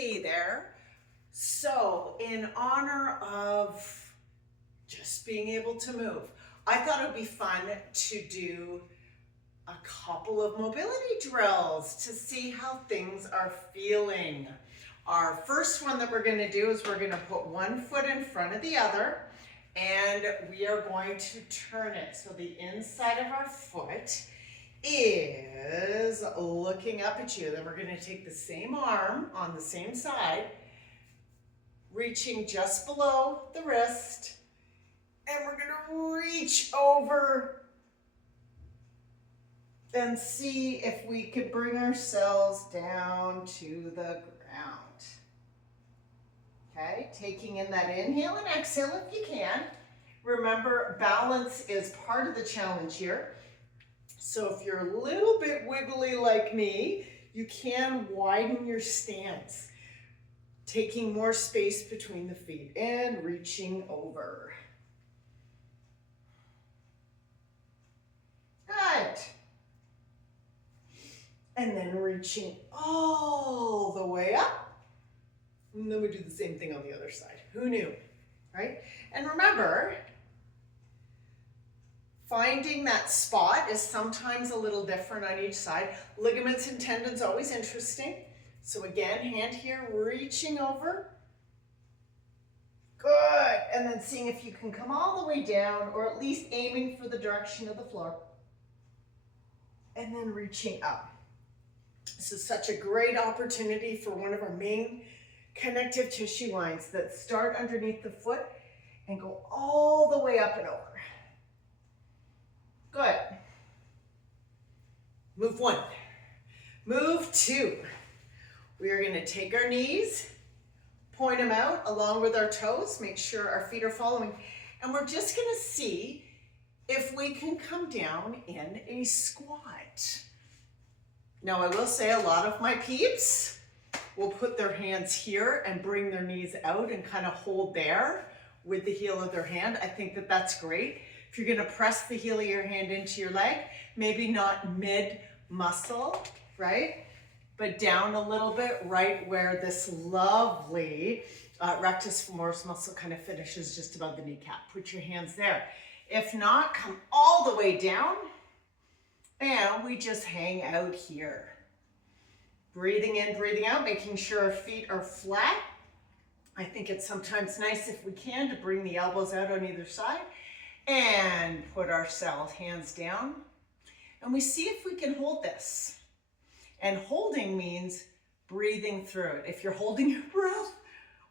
Hey there. So, in honor of just being able to move, I thought it would be fun to do a couple of mobility drills to see how things are feeling. Our first one that we're going to do is we're going to put one foot in front of the other and we are going to turn it. So the inside of our foot is looking up at you. Then we're going to take the same arm on the same side, reaching just below the wrist, and we're going to reach over and see if we could bring ourselves down to the ground. Okay, taking in that inhale and exhale if you can. Remember, balance is part of the challenge here. So if you're a little bit wiggly like me, you can widen your stance, taking more space between the feet and reaching over. Good. And then reaching all the way up. And then we do the same thing on the other side. Who knew, right? And remember, finding that spot is sometimes a little different on each side. Ligaments and tendons, always interesting. So again, hand here, reaching over. Good. And then seeing if you can come all the way down, or at least aiming for the direction of the floor. And then reaching up. This is such a great opportunity for one of our main connective tissue lines that start underneath the foot and go all the way up and over. Good. Move one. Move two. We are going to take our knees, point them out along with our toes, make sure our feet are following, and we're just going to see if we can come down in a squat. Now, I will say a lot of my peeps will put their hands here and bring their knees out and kind of hold there with the heel of their hand. I think that that's great. If you're going to press the heel of your hand into your leg, maybe not mid-muscle, right? But down a little bit, right where this lovely rectus femoris muscle kind of finishes just above the kneecap. Put your hands there. If not, come all the way down, and we just hang out here. Breathing in, breathing out, making sure our feet are flat. I think it's sometimes nice, if we can, to bring the elbows out on either side and put ourselves hands down. And we see if we can hold this. And holding means breathing through it. If you're holding your breath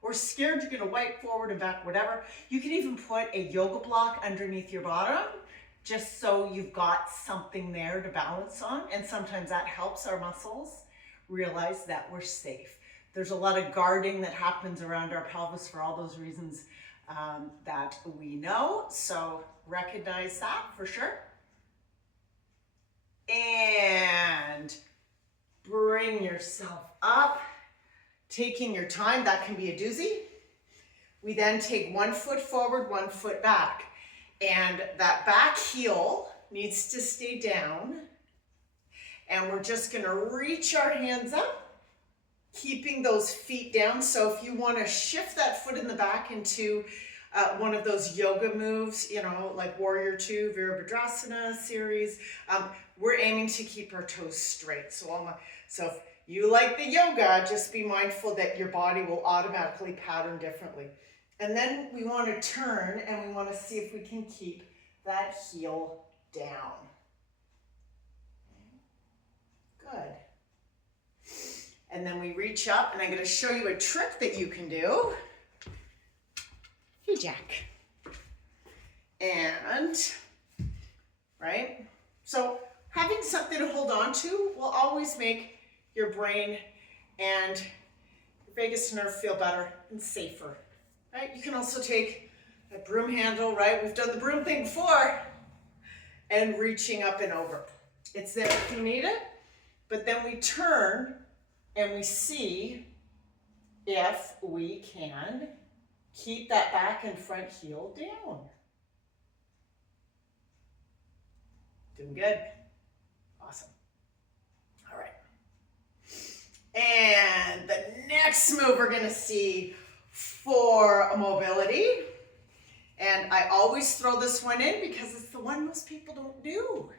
or scared you're gonna wipe forward and back, whatever, you can even put a yoga block underneath your bottom, just so you've got something there to balance on. And sometimes that helps our muscles realize that we're safe. There's a lot of guarding that happens around our pelvis for all those reasons that we know. So recognize that for sure. And bring yourself up, taking your time. That can be a doozy. We then take one foot forward, one foot back. And that back heel needs to stay down. And we're just gonna reach our hands up, keeping those feet down. So if you wanna shift that foot in the back into one of those yoga moves, you know, like Warrior Two, Virabhadrasana series, we're aiming to keep our toes straight. So if you like the yoga, just be mindful that your body will automatically pattern differently. And then we want to turn and we want to see if we can keep that heel down. Good. And then we reach up, and I'm going to show you a trick that you can do. Hey, Jack. And, right? So having something to hold on to will always make your brain and your vagus nerve feel better and safer. Right? You can also take a broom handle, right? We've done the broom thing before, and reaching up and over. It's there if you need it, but then we turn and we see if we can keep that back and front heel down. Doing good. Awesome. All right. And the next move we're gonna see for mobility, and I always throw this one in because it's the one most people don't do,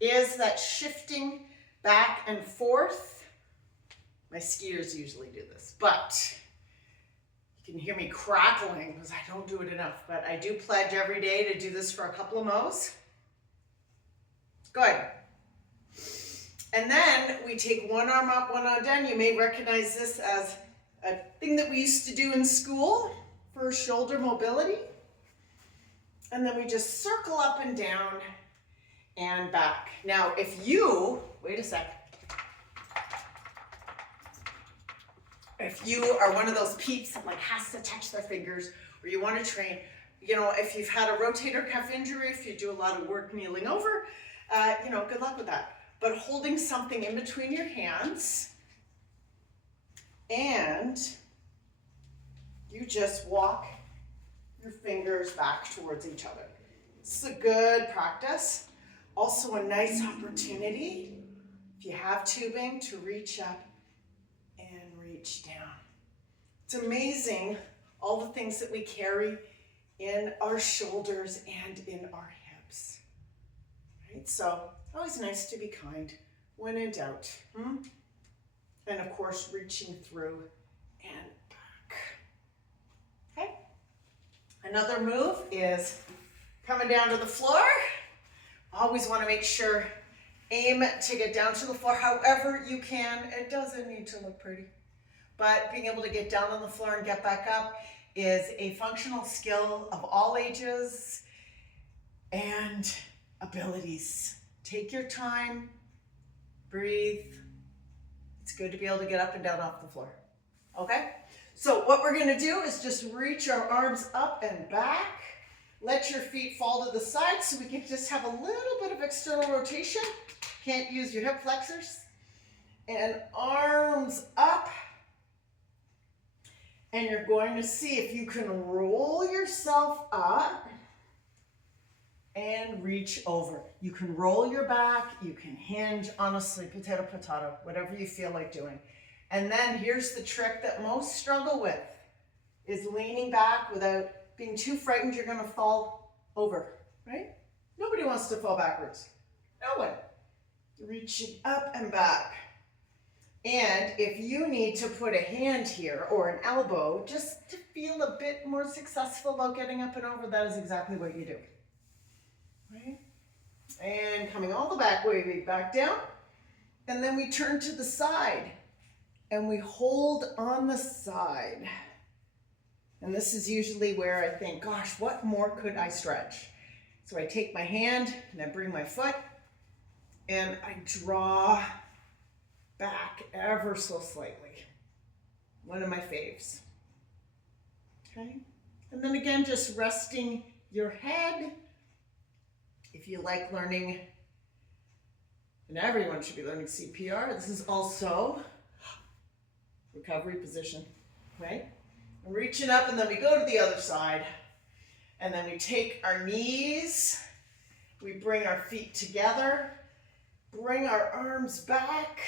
is that shifting back and forth. My skiers usually do this, but you can hear me crackling because I don't do it enough, but I do pledge every day to do this for a couple of mows. Good. And then we take one arm up, one arm down. You may recognize this as a thing that we used to do in school for shoulder mobility. And then we just circle up and down and back. Now, if you, wait a sec. If you are one of those peeps that like has to touch their fingers, or you want to train, you know, if you've had a rotator cuff injury, if you do a lot of work kneeling over, you know, good luck with that. But holding something in between your hands, and you just walk your fingers back towards each other. This is a good practice. Also a nice opportunity, if you have tubing, to reach up and reach down. It's amazing all the things that we carry in our shoulders and in our hips. Right? So always nice to be kind when in doubt. And of course, reaching through and back. Okay. Another move is coming down to the floor. Always want to make sure, aim to get down to the floor however you can. It doesn't need to look pretty, but being able to get down on the floor and get back up is a functional skill of all ages and abilities. Take your time, breathe. It's good to be able to get up and down off the floor. Okay? So what we're gonna do is just reach our arms up and back. Let your feet fall to the side so we can just have a little bit of external rotation. Can't use your hip flexors. And arms up. And you're going to see if you can roll yourself up and reach over. You can roll your back, you can hinge, honestly, potato, whatever you feel like doing. And then here's the trick that most struggle with, is leaning back without being too frightened you're gonna fall over, right? Nobody wants to fall backwards. No one. Reaching up and back. And if you need to put a hand here or an elbow just to feel a bit more successful about getting up and over, that is exactly what you do. Right? And coming all the back way, back down. And then we turn to the side and we hold on the side. And this is usually where I think, gosh, what more could I stretch? So I take my hand and I bring my foot and I draw back ever so slightly. One of my faves. Okay? And then again, just resting your head. If you like learning, and everyone should be learning CPR, this is also recovery position, right? And reaching up, and then we go to the other side. And then we take our knees, we bring our feet together, bring our arms back,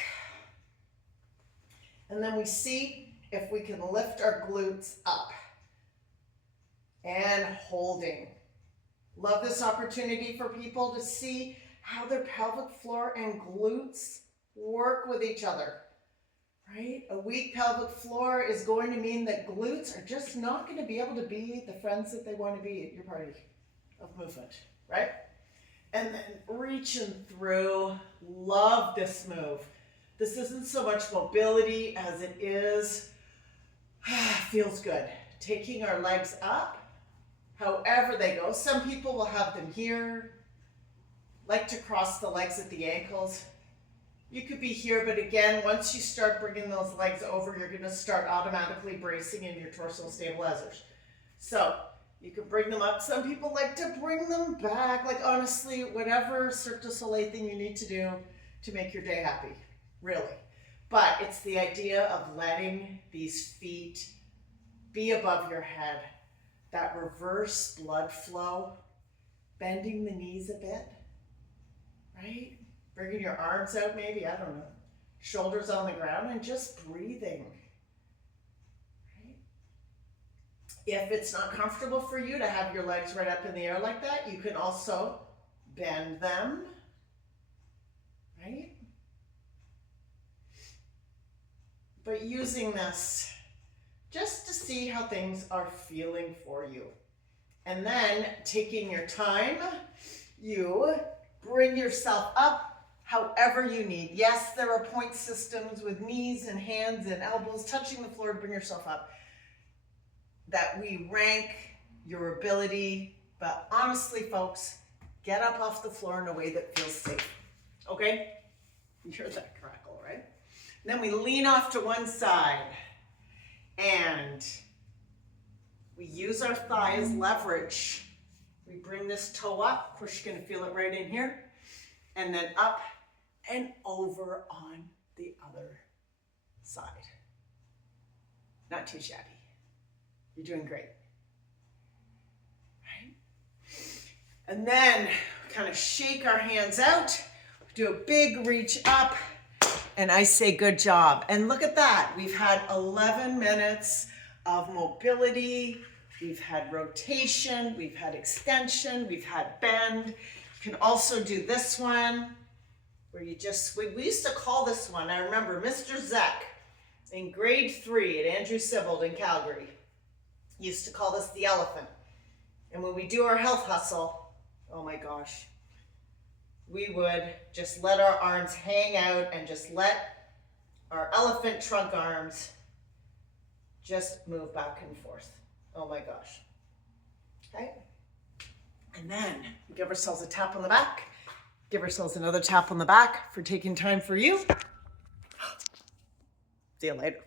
and then we see if we can lift our glutes up. And holding. Love this opportunity for people to see how their pelvic floor and glutes work with each other, right? A weak pelvic floor is going to mean that glutes are just not going to be able to be the friends that they want to be at your party of movement, right? And then reaching through. Love this move. This isn't so much mobility as it is, feels good. Taking our legs up, however they go. Some people will have them here, like to cross the legs at the ankles. You could be here, but again, once you start bringing those legs over, you're gonna start automatically bracing in your torso stabilizers. So you can bring them up. Some people like to bring them back. Like honestly, whatever Cirque du Soleil thing you need to do to make your day happy, really. But it's the idea of letting these feet be above your head. That reverse blood flow, bending the knees a bit, right? Bringing your arms out maybe, I don't know. Shoulders on the ground and just breathing. If it's not comfortable for you to have your legs right up in the air like that, you can also bend them, right? But using this just to see how things are feeling for you. And then taking your time, you bring yourself up however you need. Yes, there are point systems with knees and hands and elbows touching the floor to bring yourself up. That we rank your ability, but honestly, folks, get up off the floor in a way that feels safe, okay? You're that crackle, right? And then we lean off to one side and we use our thigh as leverage. We bring this toe up, of course you're gonna feel it right in here, and then up and over on the other side. Not too shabby. You're doing great, right? And then kind of shake our hands out, do a big reach up, and I say good job. And look at that, we've had 11 minutes of mobility, we've had rotation, we've had extension, we've had bend. You can also do this one, where you just, we used to call this one, I remember Mr. Zek in grade 3 at Andrew Sibbald in Calgary. Used to call this the elephant. And when we do our health hustle, oh my gosh, we would just let our arms hang out and just let our elephant trunk arms just move back and forth. Oh my gosh. Okay? And then we give ourselves a tap on the back. Give ourselves another tap on the back for taking time for you. See you later.